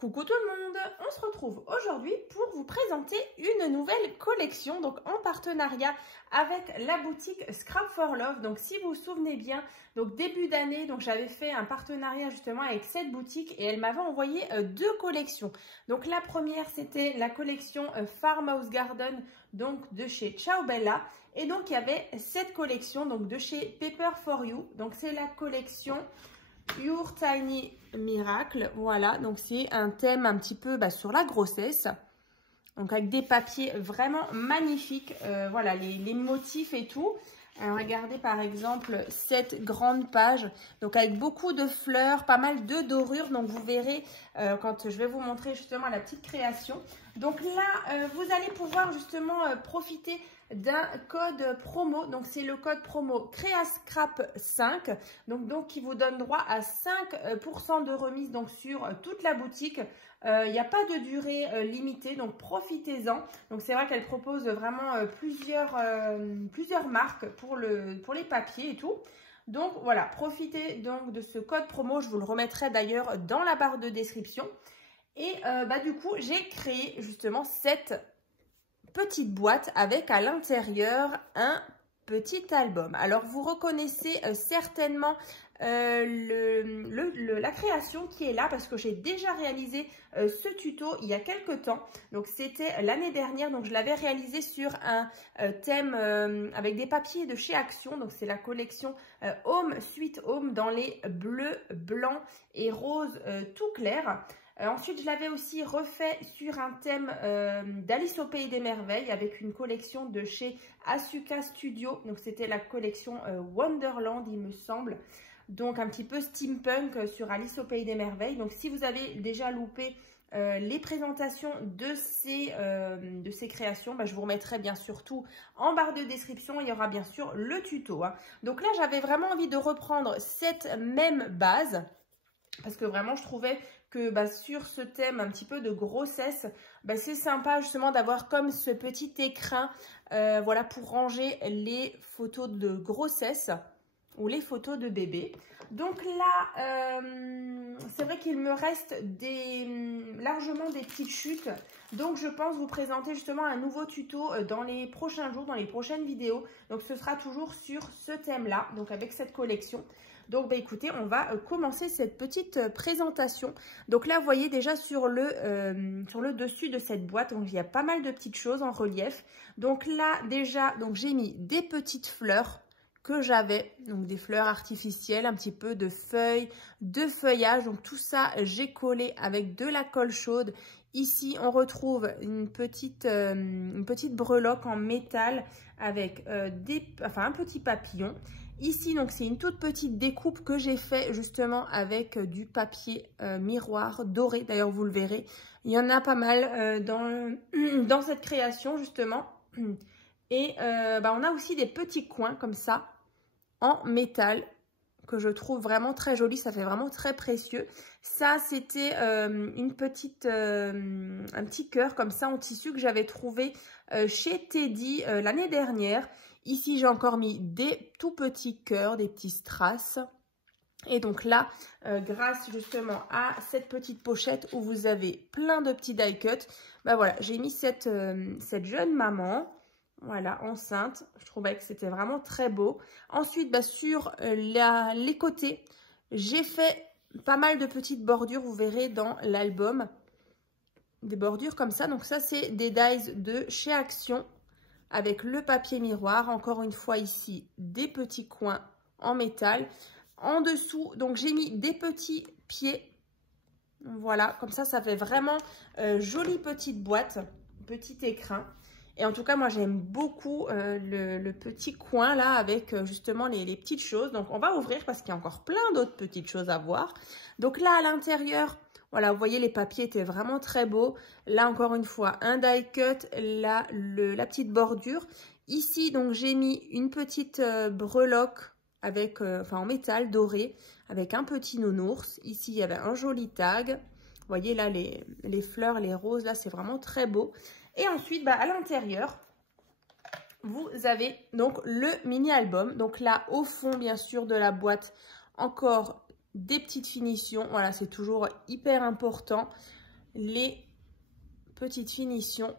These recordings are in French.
Coucou tout le monde, on se retrouve aujourd'hui pour vous présenter une nouvelle collection, donc en partenariat avec la boutique Scrap for Love. Donc si vous vous souvenez bien, donc début d'année, donc j'avais fait un partenariat justement avec cette boutique et elle m'avait envoyé deux collections. Donc la première c'était la collection Farmhouse Garden, donc de chez Ciao Bella, et donc il y avait cette collection donc de chez Paper for You. Donc c'est la collection Your Tiny Miracle, voilà, donc c'est un thème un petit peu sur la grossesse, donc avec des papiers vraiment magnifiques, voilà, les motifs et tout. Alors, regardez par exemple cette grande page, donc avec beaucoup de fleurs, pas mal de dorures, donc vous verrez quand je vais vous montrer justement la petite création. Donc là, vous allez pouvoir justement profiter d'un code promo, donc c'est le code promo Créascrap 5, donc qui vous donne droit à 5% de remise donc sur toute la boutique. Il n'y a pas de durée limitée, donc profitez-en. Donc c'est vrai qu'elle propose vraiment plusieurs marques pour les papiers et tout. Donc voilà, profitez donc de ce code promo, je vous le remettrai d'ailleurs dans la barre de description. Et du coup, j'ai créé justement cette petite boîte avec à l'intérieur un petit album. Alors vous reconnaissez certainement la création qui est là parce que j'ai déjà réalisé ce tuto il y a quelques temps. Donc c'était l'année dernière, donc je l'avais réalisé sur un thème avec des papiers de chez Action. Donc c'est la collection Home Sweet Home dans les bleus, blancs et roses tout clair. Ensuite, je l'avais aussi refait sur un thème d'Alice au Pays des Merveilles avec une collection de chez Asuka Studio. Donc, c'était la collection Wonderland, il me semble. Donc, un petit peu steampunk sur Alice au Pays des Merveilles. Donc, si vous avez déjà loupé les présentations de ces créations, je vous remettrai bien sûr tout en barre de description. Il y aura bien sûr le tuto. Donc là, j'avais vraiment envie de reprendre cette même base parce que vraiment, je trouvais que sur ce thème un petit peu de grossesse, c'est sympa justement d'avoir comme ce petit écrin voilà, pour ranger les photos de grossesse ou les photos de bébé. Donc là, c'est vrai qu'il me reste largement des petites chutes. Donc je pense vous présenter justement un nouveau tuto dans les prochains jours, dans les prochaines vidéos. Donc ce sera toujours sur ce thème-là, donc avec cette collection. Donc, écoutez, on va commencer cette petite présentation. Donc là, vous voyez déjà sur le dessus de cette boîte, donc il y a pas mal de petites choses en relief. Donc là, déjà, j'ai mis des petites fleurs que j'avais, donc des fleurs artificielles, un petit peu de feuilles, de feuillage. Donc tout ça, j'ai collé avec de la colle chaude. Ici, on retrouve une petite breloque en métal avec un petit papillon. Ici, donc c'est une toute petite découpe que j'ai fait justement avec du papier miroir doré. D'ailleurs, vous le verrez, il y en a pas mal dans cette création justement. Et on a aussi des petits coins comme ça en métal que je trouve vraiment très joli. Ça fait vraiment très précieux. Ça, c'était un petit cœur comme ça en tissu que j'avais trouvé chez Teddy l'année dernière. Ici, j'ai encore mis des tout petits cœurs, des petits strass. Et donc là, grâce justement à cette petite pochette où vous avez plein de petits die cuts, voilà, j'ai mis cette jeune maman, voilà, enceinte. Je trouvais que c'était vraiment très beau. Ensuite, sur les côtés, j'ai fait pas mal de petites bordures, vous verrez dans l'album. Des bordures comme ça. Donc ça, c'est des dies de chez Action. Avec le papier miroir, encore une fois ici, des petits coins en métal. En dessous, donc j'ai mis des petits pieds. Voilà, comme ça, ça fait vraiment jolie petite boîte, petit écrin. Et en tout cas, moi, j'aime beaucoup le petit coin là avec justement les petites choses. Donc, on va ouvrir parce qu'il y a encore plein d'autres petites choses à voir. Donc là, à l'intérieur, voilà, vous voyez, les papiers étaient vraiment très beaux. Là, encore une fois, un die cut, là, la petite bordure. Ici, donc, j'ai mis une petite breloque avec, en métal doré, avec un petit nounours. Ici, il y avait un joli tag. Vous voyez, là, les fleurs, les roses, là, c'est vraiment très beau. Et ensuite, à l'intérieur, vous avez donc le mini-album. Donc là, au fond, bien sûr, de la boîte, encore des petites finitions. Voilà, c'est toujours hyper important. les petites finitions.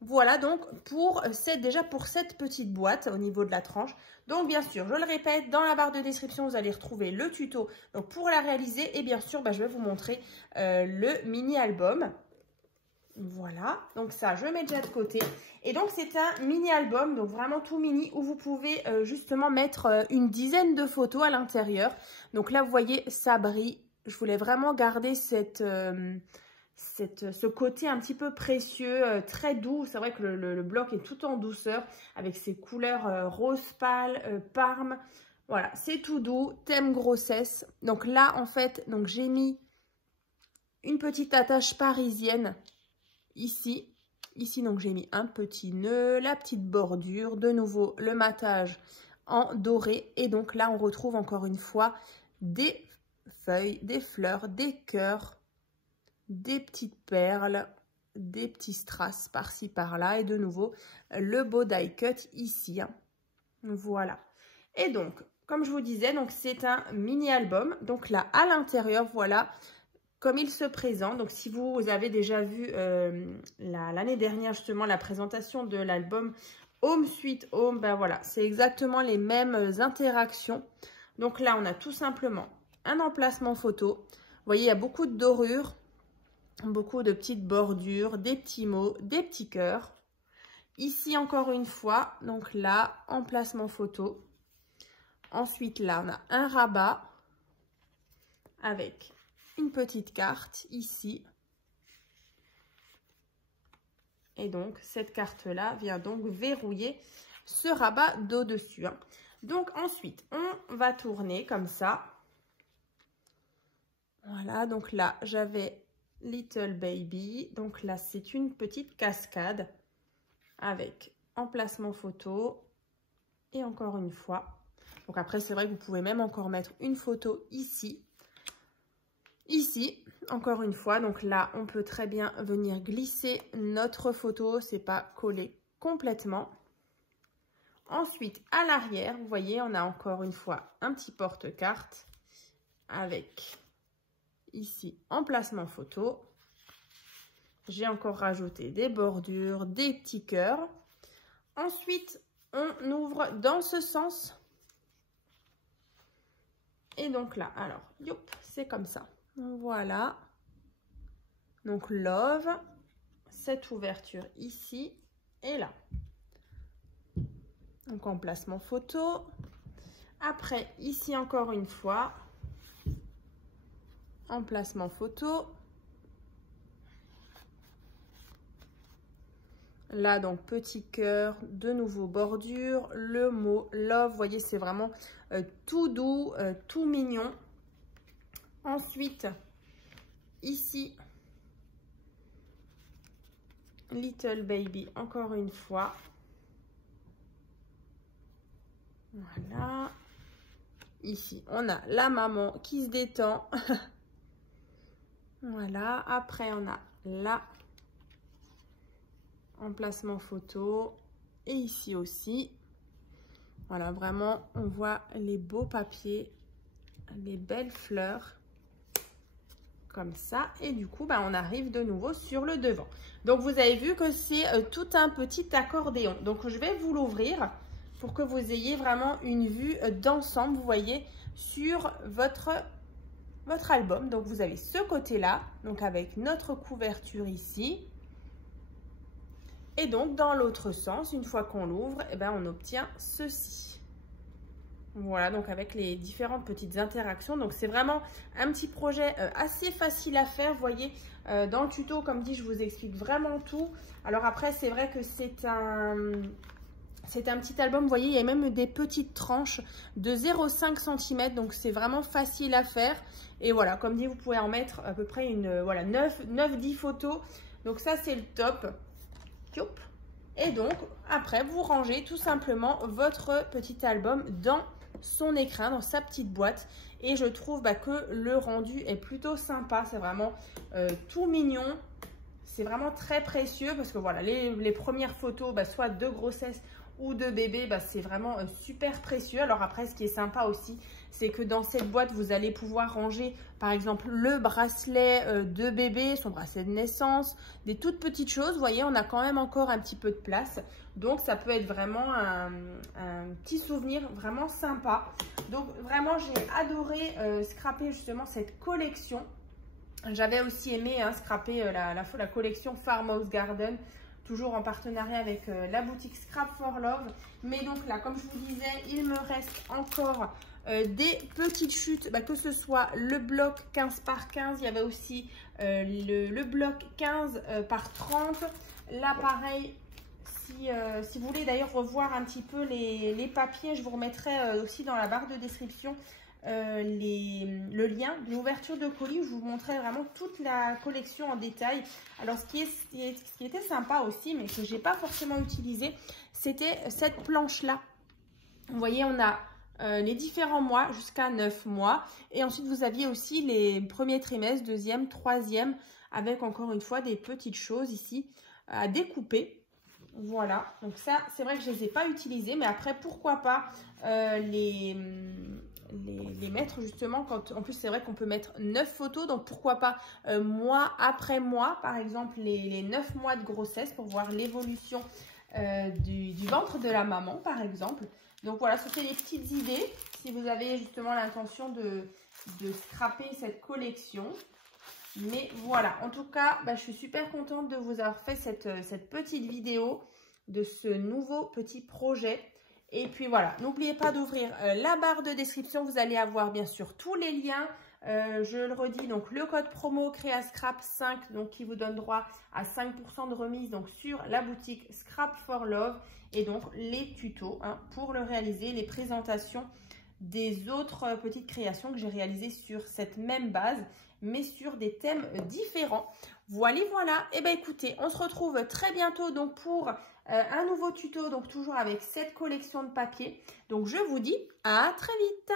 Voilà donc pour déjà pour cette petite boîte au niveau de la tranche. Donc bien sûr, je le répète, dans la barre de description, vous allez retrouver le tuto donc pour la réaliser. Et bien sûr, je vais vous montrer le mini album. Voilà, donc ça, je mets déjà de côté. Et donc, c'est un mini album, donc vraiment tout mini, où vous pouvez justement mettre une dizaine de photos à l'intérieur. Donc là, vous voyez, ça brille. Je voulais vraiment garder ce côté un petit peu précieux, très doux. C'est vrai que le bloc est tout en douceur, avec ses couleurs rose pâle, parme. Voilà, c'est tout doux, thème grossesse. Donc là, en fait, j'ai mis une petite attache parisienne. Ici, donc j'ai mis un petit nœud, la petite bordure, de nouveau le matage en doré. Et donc là, on retrouve encore une fois des feuilles, des fleurs, des cœurs, des petites perles, des petits strass par-ci par-là. Et de nouveau, le beau die cut ici. Voilà. Et donc, comme je vous disais, c'est un mini album. Donc là, à l'intérieur, voilà comme il se présente. Donc si vous avez déjà vu l'année dernière justement la présentation de l'album Home Sweet Home, voilà, c'est exactement les mêmes interactions. Donc là, on a tout simplement un emplacement photo. Vous voyez, il y a beaucoup de dorures, beaucoup de petites bordures, des petits mots, des petits cœurs. Ici, encore une fois, donc là, emplacement photo. Ensuite, là, on a un rabat avec une petite carte ici. Et donc, cette carte-là vient donc verrouiller ce rabat d'au-dessus. Donc, ensuite, on va tourner comme ça. Voilà, donc là, j'avais Little Baby. Donc là, c'est une petite cascade avec emplacement photo. Et encore une fois. Donc après, c'est vrai que vous pouvez même encore mettre une photo ici. Ici, encore une fois, donc là, on peut très bien venir glisser notre photo, c'est pas collé complètement. Ensuite, à l'arrière, vous voyez, on a encore une fois un petit porte-carte avec ici emplacement photo. J'ai encore rajouté des bordures, des petits cœurs. Ensuite, on ouvre dans ce sens. Et donc là, alors, youp, c'est comme ça. Voilà, donc love, cette ouverture ici et là. Donc emplacement photo. Après, ici encore une fois, emplacement photo. Là, donc petit cœur, de nouveau bordure, le mot love. Vous voyez, c'est vraiment tout doux, tout mignon. Ensuite, ici, Little Baby, encore une fois. Voilà. Ici, on a la maman qui se détend. Voilà. Après, on a là, emplacement photo. Et ici aussi. Voilà, vraiment, on voit les beaux papiers, les belles fleurs. Comme ça, et du coup on arrive de nouveau sur le devant. Donc vous avez vu que c'est tout un petit accordéon. Donc je vais vous l'ouvrir pour que vous ayez vraiment une vue d'ensemble, vous voyez, sur votre album. Donc vous avez ce côté là, donc avec notre couverture ici, et donc dans l'autre sens, une fois qu'on l'ouvre, on obtient ceci. Voilà, donc avec les différentes petites interactions. Donc c'est vraiment un petit projet assez facile à faire. Vous voyez, dans le tuto, comme dit, je vous explique vraiment tout. Alors après, c'est vrai que c'est un petit album. Vous voyez, il y a même des petites tranches de 0,5 cm. Donc c'est vraiment facile à faire. Et voilà, comme dit, vous pouvez en mettre à peu près voilà, 9-10 photos. Donc ça, c'est le top. Et donc, après, vous rangez tout simplement votre petit album dans son écrin, dans sa petite boîte. Et je trouve que le rendu est plutôt sympa. C'est vraiment tout mignon. C'est vraiment très précieux parce que voilà, les premières photos, soit de grossesse ou de bébé, bah, c'est vraiment super précieux. Alors après, ce qui est sympa aussi, c'est que dans cette boîte, vous allez pouvoir ranger par exemple le bracelet de bébé, son bracelet de naissance, des toutes petites choses. Vous voyez, on a quand même encore un petit peu de place. Donc ça peut être vraiment un petit souvenir vraiment sympa. Donc vraiment, j'ai adoré scraper justement cette collection. J'avais aussi aimé scraper la collection Farmhouse Garden, toujours en partenariat avec la boutique Scrap for Love. Mais donc là, comme je vous disais, il me reste encore des petites chutes, que ce soit le bloc 15 par 15, il y avait aussi le bloc 15 par 30. Là, pareil, si vous voulez d'ailleurs revoir un petit peu les papiers, je vous remettrai aussi dans la barre de description le lien de l'ouverture de colis où je vous montrais vraiment toute la collection en détail. Alors ce qui était sympa aussi, mais que j'ai pas forcément utilisé, c'était cette planche là. Vous voyez, on a les différents mois jusqu'à 9 mois, et ensuite vous aviez aussi les premiers trimestres, deuxième, troisième, avec encore une fois des petites choses ici à découper. Voilà, donc ça c'est vrai que je les ai pas utilisés, mais après pourquoi pas les mettre justement quand, en plus c'est vrai qu'on peut mettre 9 photos, donc pourquoi pas mois après mois, par exemple les 9 mois de grossesse pour voir l'évolution du ventre de la maman par exemple. Donc voilà, ce sont des petites idées si vous avez justement l'intention de scraper cette collection. Mais voilà, en tout cas, je suis super contente de vous avoir fait cette petite vidéo de ce nouveau petit projet. Et puis voilà, n'oubliez pas d'ouvrir la barre de description. Vous allez avoir bien sûr tous les liens. Je le redis, donc le code promo CréaScrap5, donc qui vous donne droit à 5% de remise donc sur la boutique Scrap for Love, et donc les tutos pour le réaliser, les présentations des autres petites créations que j'ai réalisées sur cette même base, mais sur des thèmes différents. Voilà. Et écoutez, on se retrouve très bientôt donc pour un nouveau tuto, donc toujours avec cette collection de papier. Donc je vous dis à très vite.